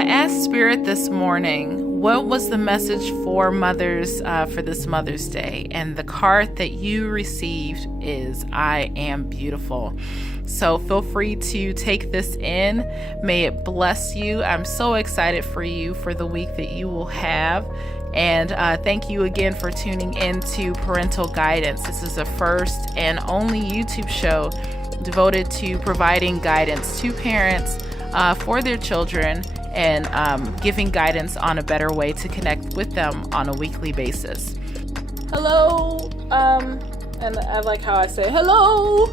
I asked Spirit this morning, what was the message for mothers for this Mother's Day? And the card that you received is, I am beautiful. So feel free to take this in. May it bless you. I'm so excited for you for the week that you will have. And thank you again for tuning in to Parental Guidance. This is the first and only YouTube show devoted to providing guidance to parents for their children and giving guidance on a better way to connect with them on a weekly basis. Hello, and I like how I say hello,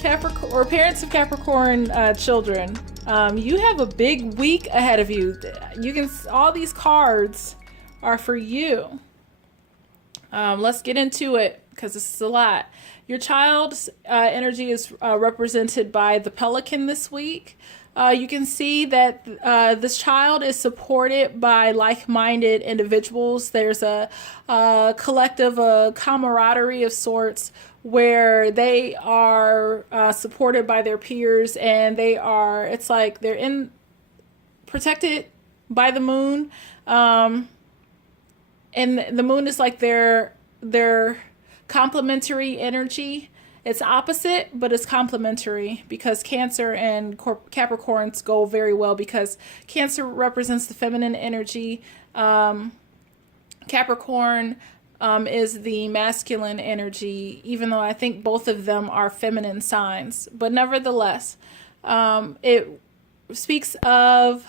Capricorn or parents of Capricorn children. You have a big week ahead of you. All these cards are for you. Let's get into it because this is a lot. Your child's energy is represented by the pelican this week. You can see that this child is supported by like-minded individuals. There's a collective, a camaraderie of sorts where they are supported by their peers, and it's like they're protected by the moon. And the moon is like their complementary energy. It's opposite, but it's complementary because Cancer and Capricorns go very well because Cancer represents the feminine energy. Capricorn is the masculine energy, even though I think both of them are feminine signs. But nevertheless, it speaks of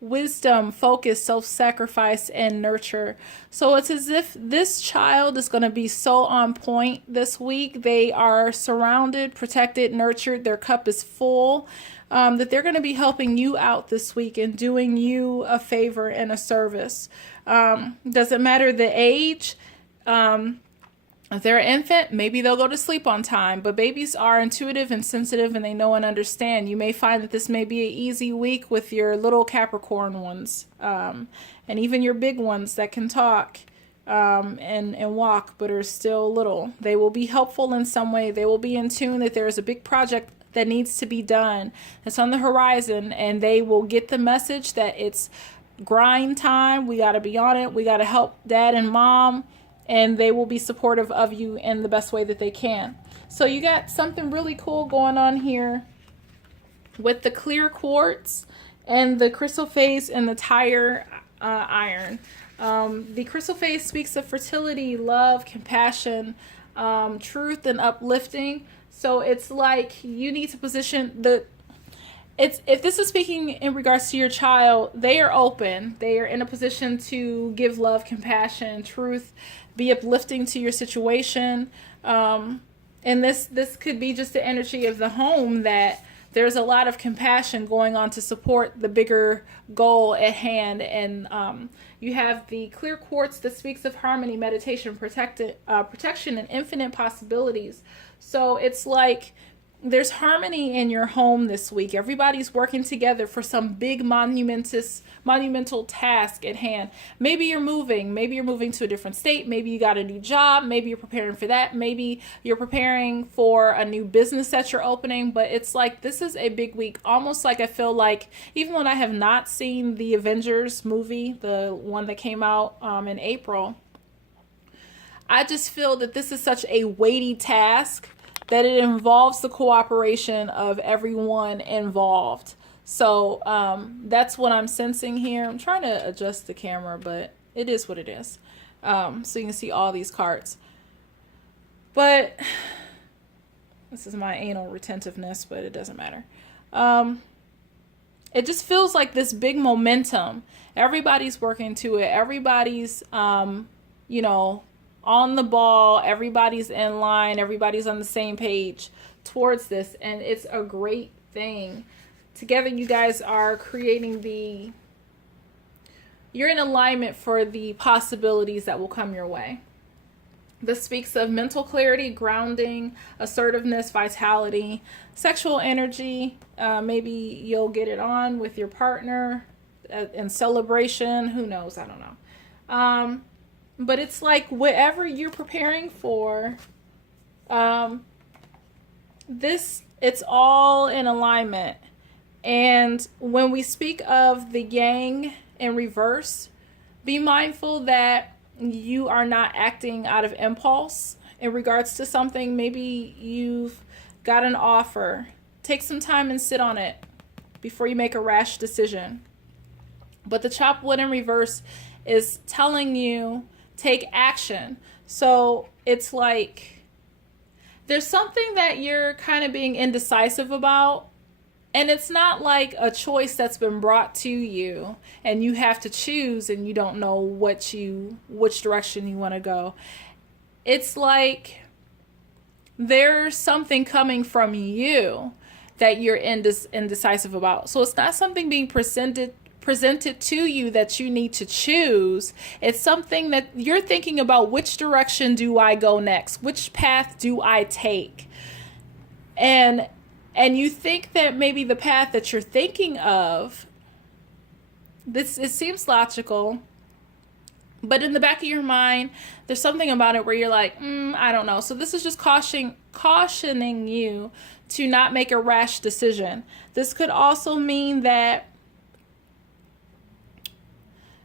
wisdom, focus, self-sacrifice, and nurture. So it's as if this child is going to be so on point this week. They are surrounded, protected, nurtured. Their cup is full. That they're going to be helping you out this week and doing you a favor and a service. Doesn't matter the age. If they're an infant, maybe they'll go to sleep on time, but babies are intuitive and sensitive and they know and understand. You may find that this may be an easy week with your little Capricorn ones, and even your big ones that can talk and walk but are still little. They will be helpful in some way. They will be in tune that there is a big project that needs to be done. It's on the horizon, and they will get the message that it's grind time. We got to be on it. We got to help dad and mom. And they will be supportive of you in the best way that they can. So you got something really cool going on here with the clear quartz and the crystal phase and the tire iron. The crystal phase speaks of fertility, love, compassion, truth, and uplifting. So it's like you need to position if this is speaking in regards to your child, they are open. They are in a position to give love, compassion, truth, be uplifting to your situation. And this could be just the energy of the home, that there's a lot of compassion going on to support the bigger goal at hand. And you have the clear quartz that speaks of harmony, meditation, protection, and infinite possibilities. So it's like there's harmony in your home this week. Everybody's working together for some big monumental task at hand. Maybe you're moving to a different state. Maybe you got a new job. Maybe you're preparing for that. Maybe you're preparing for a new business that you're opening. But it's like this is a big week. Almost like I feel like, even when I have not seen the Avengers movie, the one that came out in April, I just feel that this is such a weighty task that it involves the cooperation of everyone involved. So that's what I'm sensing here. I'm trying to adjust the camera, but it is what it is. So you can see all these cards. But this is my anal retentiveness, but it doesn't matter. It just feels like this big momentum. Everybody's working to it. Everybody's, on the ball, everybody's in line, everybody's on the same page towards this, and it's a great thing. Together you guys are creating you're in alignment for the possibilities that will come your way. This speaks of mental clarity, grounding, assertiveness, vitality, sexual energy. Maybe you'll get it on with your partner in celebration. Who knows? I don't know. But it's like whatever you're preparing for, it's all in alignment. And when we speak of the yang in reverse, be mindful that you are not acting out of impulse in regards to something. Maybe you've got an offer. Take some time and sit on it before you make a rash decision. But the chopped wood in reverse is telling you take action. So it's like there's something that you're kind of being indecisive about. And it's not like a choice that's been brought to you and you have to choose and you don't know which direction you want to go. It's like there's something coming from you that you're indecisive about. So it's not something being presented to you that you need to choose. It's something that you're thinking about, which direction do I go next? Which path do I take? And you think that maybe the path that you're thinking of, it seems logical, but in the back of your mind, there's something about it where you're like, I don't know. So this is just cautioning you to not make a rash decision. This could also mean that,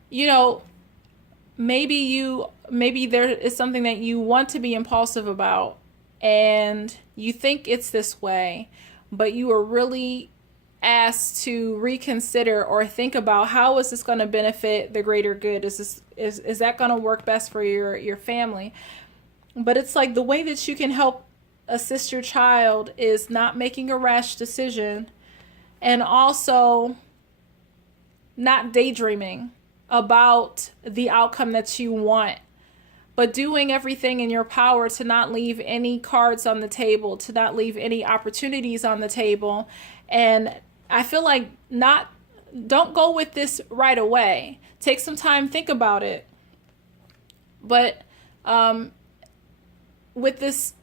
maybe there is something that you want to be impulsive about and you think it's this way, but you are really asked to reconsider or think about, how is this going to benefit the greater good? Is that going to work best for your family? But it's like the way that you can help assist your child is not making a rash decision and also not daydreaming about the outcome that you want, but doing everything in your power to not leave any cards on the table, to not leave any opportunities on the table. And I feel like don't go with this right away. Take some time, think about it. But with this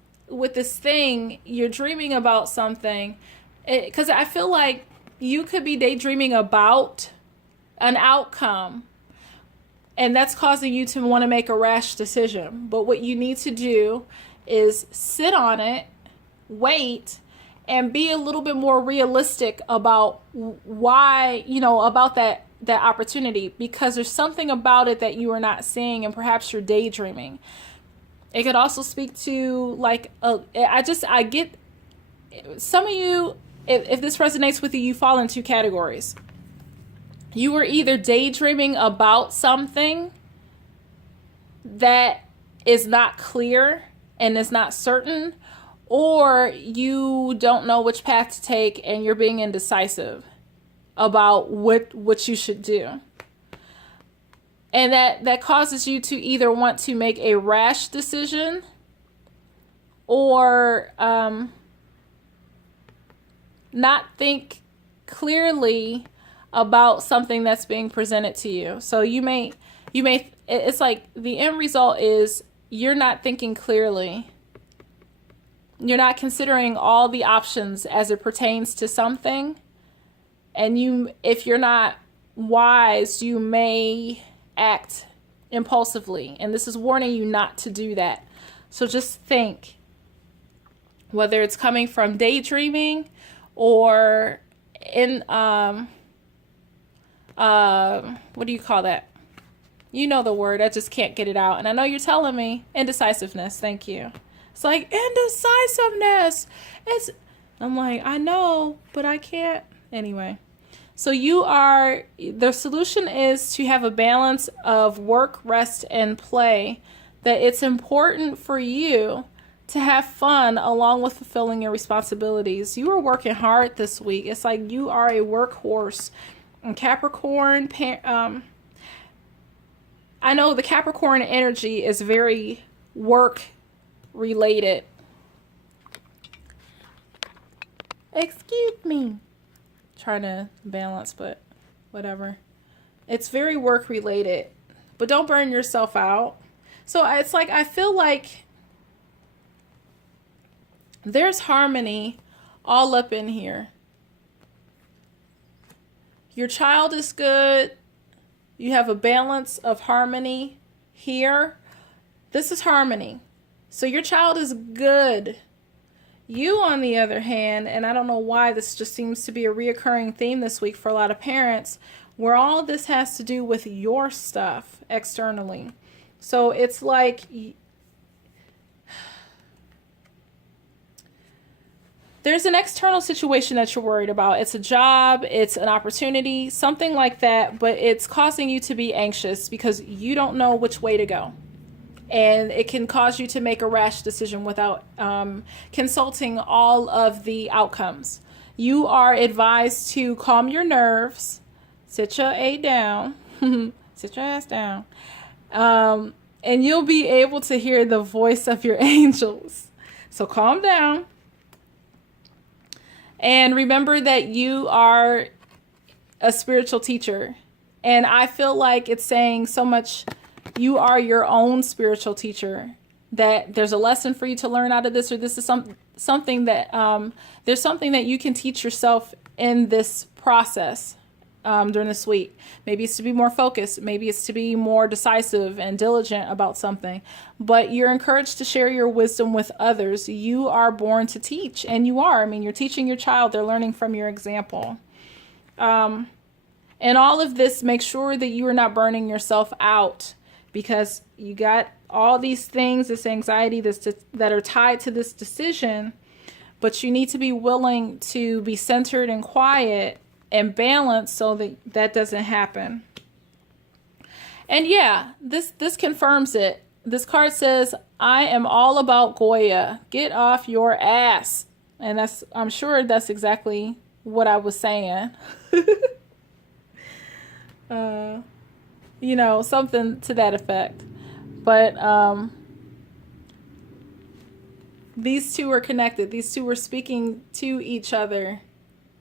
thing, you're dreaming about something, because I feel like you could be daydreaming about an outcome, and that's causing you to want to make a rash decision. But what you need to do is sit on it, wait, and be a little bit more realistic about why, about that opportunity, because there's something about it that you are not seeing and perhaps you're daydreaming. It could also speak to I get some of you, if this resonates with you, you fall in two categories. You are either daydreaming about something that is not clear and is not certain, or you don't know which path to take and you're being indecisive about what you should do. And that causes you to either want to make a rash decision or not think clearly about something that's being presented to you. So you may, it's like the end result is you're not thinking clearly. You're not considering all the options as it pertains to something. And if you're not wise, you may act impulsively. And this is warning you not to do that. So just think, whether it's coming from daydreaming or in, what do you call that? You know the word, I just can't get it out. And I know you're telling me indecisiveness. Thank you. It's like indecisiveness. I'm like, I know, but I can't. Anyway. So the solution is to have a balance of work, rest, and play. That it's important for you to have fun along with fulfilling your responsibilities. You are working hard this week. It's like you are a workhorse. And Capricorn, I know the Capricorn energy is very work related. Excuse me. Trying to balance, but whatever. It's very work related, but don't burn yourself out. So it's like, I feel like there's harmony all up in here. Your child is good. You have a balance of harmony here. This is harmony. So your child is good. You, on the other hand, and I don't know why this just seems to be a reoccurring theme this week for a lot of parents, where all this has to do with your stuff externally. So it's like there's an external situation that you're worried about. It's a job, it's an opportunity, something like that, but it's causing you to be anxious because you don't know which way to go. And it can cause you to make a rash decision without consulting all of the outcomes. You are advised to calm your nerves, sit your A down, sit your ass down, and you'll be able to hear the voice of your angels. So calm down. And remember that you are a spiritual teacher. And I feel like it's saying so much, you are your own spiritual teacher, that there's a lesson for you to learn out of this, or this is something that there's something that you can teach yourself in this process during this week. Maybe it's to be more focused. Maybe it's to be more decisive and diligent about something. But you're encouraged to share your wisdom with others. You are born to teach, and you are. I mean, you're teaching your child. They're learning from your example. And all of this, make sure that you are not burning yourself out, because you got all these things, this anxiety that are tied to this decision, but you need to be willing to be centered and quiet and balanced so that that doesn't happen. And yeah, this confirms it. This card says, I am all about Goya. Get off your ass. And I'm sure that's exactly what I was saying. Something to that effect. But these two are connected. These two are speaking to each other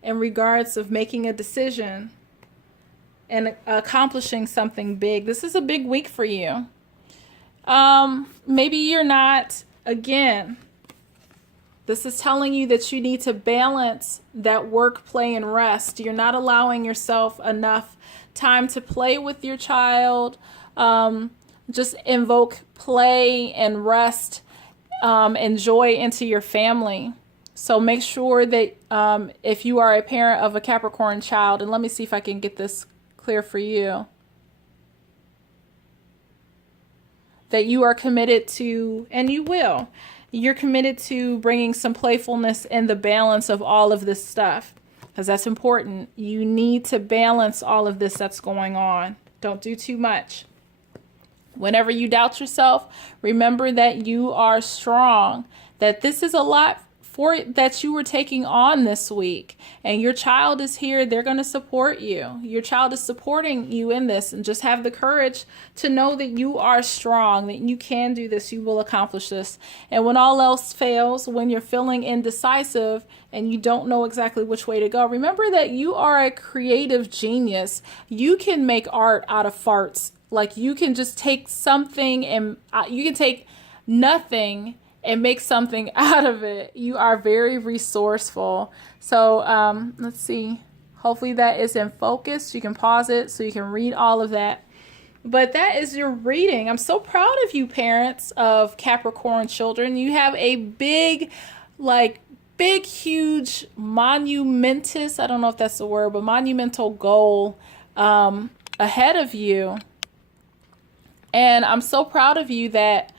in regards of making a decision and accomplishing something big. This is a big week for you. Maybe you're not, again, this is telling you that you need to balance that work, play, and rest. You're not allowing yourself enough time to play with your child. Just invoke play and rest and joy into your family. So make sure that if you are a parent of a Capricorn child, and let me see if I can get this clear for you, that you are committed to, and you will, you're committed to bringing some playfulness in the balance of all of this stuff, because that's important. You need to balance all of this that's going on. Don't do too much. Whenever you doubt yourself, remember that you are strong, that this is a lot that you were taking on this week, and your child is here. They're going to support you. Your child is supporting you in this, and just have the courage to know that you are strong, that you can do this, you will accomplish this. And when all else fails, when you're feeling indecisive and you don't know exactly which way to go, remember that you are a creative genius. You can make art out of farts. Like, you can just take something and you can take nothing and make something out of it. You are very resourceful. So let's see. Hopefully that is in focus. You can pause it so you can read all of that. But that is your reading. I'm so proud of you, parents of Capricorn children. You have a big, huge, monumentous, I don't know if that's the word, but monumental goal ahead of you. And I'm so proud of you that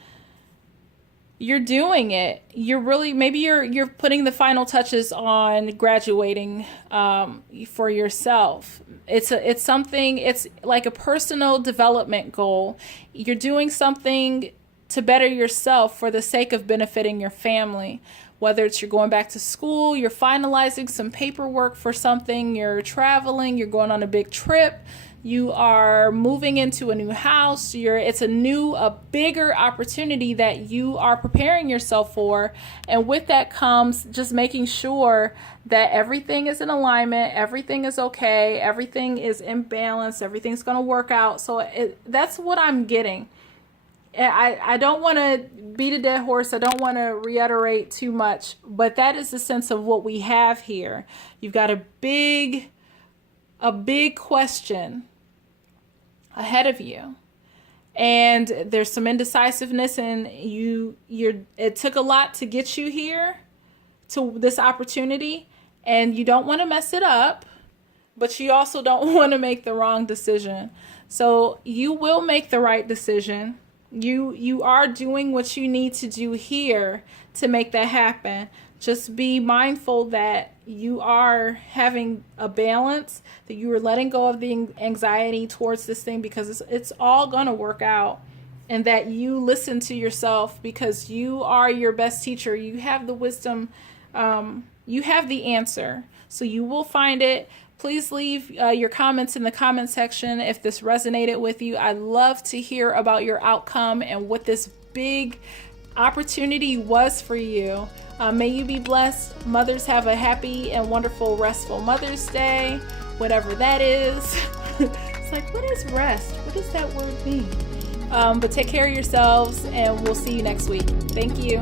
you're doing it. You're really, maybe you're putting the final touches on graduating for yourself. It's something, it's like a personal development goal. You're doing something to better yourself for the sake of benefiting your family. Whether it's you're going back to school, you're finalizing some paperwork for something, you're traveling, you're going on a big trip, you are moving into a new house, it's a bigger opportunity that you are preparing yourself for. And with that comes just making sure that everything is in alignment, everything is okay, everything is in balance, everything's going to work out. So that's what I'm getting. I don't want to beat a dead horse. I don't want to reiterate too much, but that is the sense of what we have here. You've got a big question ahead of you, and there's some indecisiveness, and it took a lot to get you here. to this opportunity, and you don't want to mess it up, but you also don't want to make the wrong decision. So you will make the right decision. You are doing what you need to do here to make that happen. Just be mindful that you are having a balance, that you are letting go of the anxiety towards this thing, because it's all going to work out, and that you listen to yourself, because you are your best teacher. You have the wisdom. You have the answer. So you will find it. Please leave your comments in the comment section if this resonated with you. I'd love to hear about your outcome and what this big opportunity was for you. May you be blessed. Mothers, have a happy and wonderful, restful Mother's Day, whatever that is. It's like, what is rest? What does that word mean? But take care of yourselves, and we'll see you next week. Thank you.